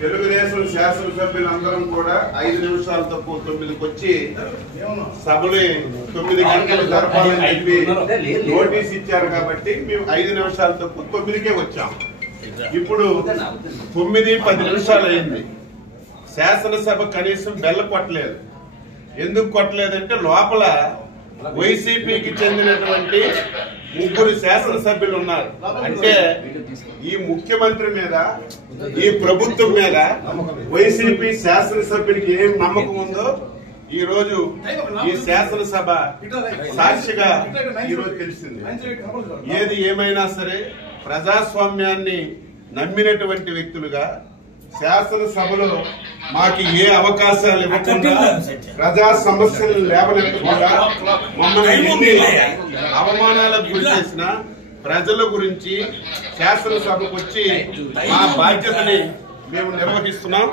తెలుగుదేశం శాసనసభ్యులందరం కూడా 5 నిమిషాలు తక్కువ 9కి వచ్చి సభలు 9 గంటలు జరపాలని చెప్పి నోటీస్ ఇచ్చారు కాబట్టి మేము 5 నిమిషాలు తక్కువ 9కే వచ్చాం. ఇప్పుడు 9:10 నిమిషాలు అయింది. శాసనసభ కనీసం బెల్ల కొట్టలేదు. ఎందుకు కొట్టలేదంటే లోపల వైసీపీకి చెందినటువంటి 3 శాసనసభ్యులు ఉన్నారు. అంటే ఈ ముఖ్యమంత్రి మీద, ఈ ప్రభుత్వం మీద వైసీపీ శాసనసభ్యునికి ఏం నమ్మకం ఉందో ఈ రోజు ఈ శాసనసభ సాక్షిగా ఈ రోజు తెలిసింది. ఏది ఏమైనా సరే ప్రజాస్వామ్యాన్ని నమ్మినటువంటి వ్యక్తులుగా శాసనసభలో మాకు ఏ అవకాశాలు ఇవ్వకుండా ప్రజా సమస్యలు లేవనెత్తకుండా మమ్మల్ని అవమానాలకు గురి చేసిన ప్రజల గురించి శాసనసభకు వచ్చి మా బాధ్యతని మేము నిర్వహిస్తున్నాం.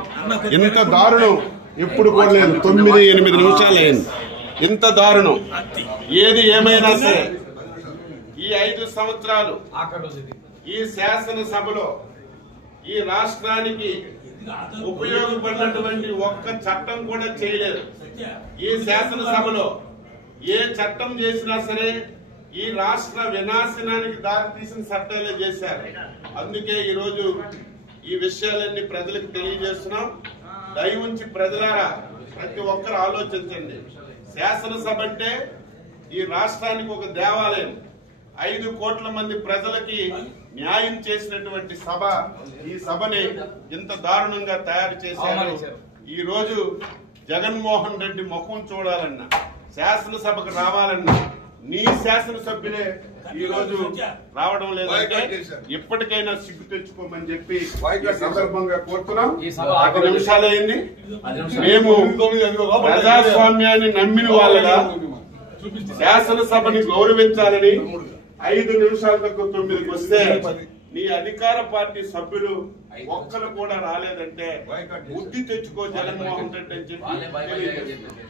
ఇంత దారుణం ఎప్పుడు కూడా లేదు. 9-8 నిమిషాలు అయింది. ఇంత దారుణం ఏది ఏమైనా సరే ఈ 5 సంవత్సరాలు ఈ శాసనసభలో ఈ రాష్ట్రానికి ఉపయోగపడినటువంటి ఒక్క చట్టం కూడా చేయలేదు. ఈ శాసనసభలో ఏ చట్టం చేసినా సరే ఈ రాష్ట్ర వినాశనానికి దారితీసిన చట్టాలే చేశారు. అందుకే ఈరోజు ఈ విషయాలన్నీ ప్రజలకు తెలియజేస్తున్నాం. దయ ఉంచి ప్రజలారా ప్రతి ఒక్కరు ఆలోచించండి. శాసనసభ అంటే ఈ రాష్ట్రానికి ఒక దేవాలయం. 5 కోట్ల మంది ప్రజలకి న్యాయం చేసినటువంటి సభ ఈ సభని ఇంత దారుణంగా తయారు చేశారు. ఈ రోజు జగన్మోహన్ రెడ్డి ముఖం చూడాలన్నా, శాసనసభకు రావాలన్నా నీ శాసనసభ్యులే ఈ రోజు రావడం లేదంటే ఇప్పటికైనా సిగ్గు తెచ్చుకోమని చెప్పి ఈ సందర్భంగా కోరుతున్నాం. 10 నిమిషాలు అయింది. మేము ప్రజాస్వామ్యాన్ని నమ్మిన వాళ్ళగా శాసనసభని గౌరవించాలని 5 నిమిషాల తక్కువ 9కి వస్తే నీ అధికార పార్టీ సభ్యులు ఒక్కరు కూడా రాలేదంటే బుద్ధి తెచ్చుకో జగన్మోహన్ రెడ్డి అని చెప్పి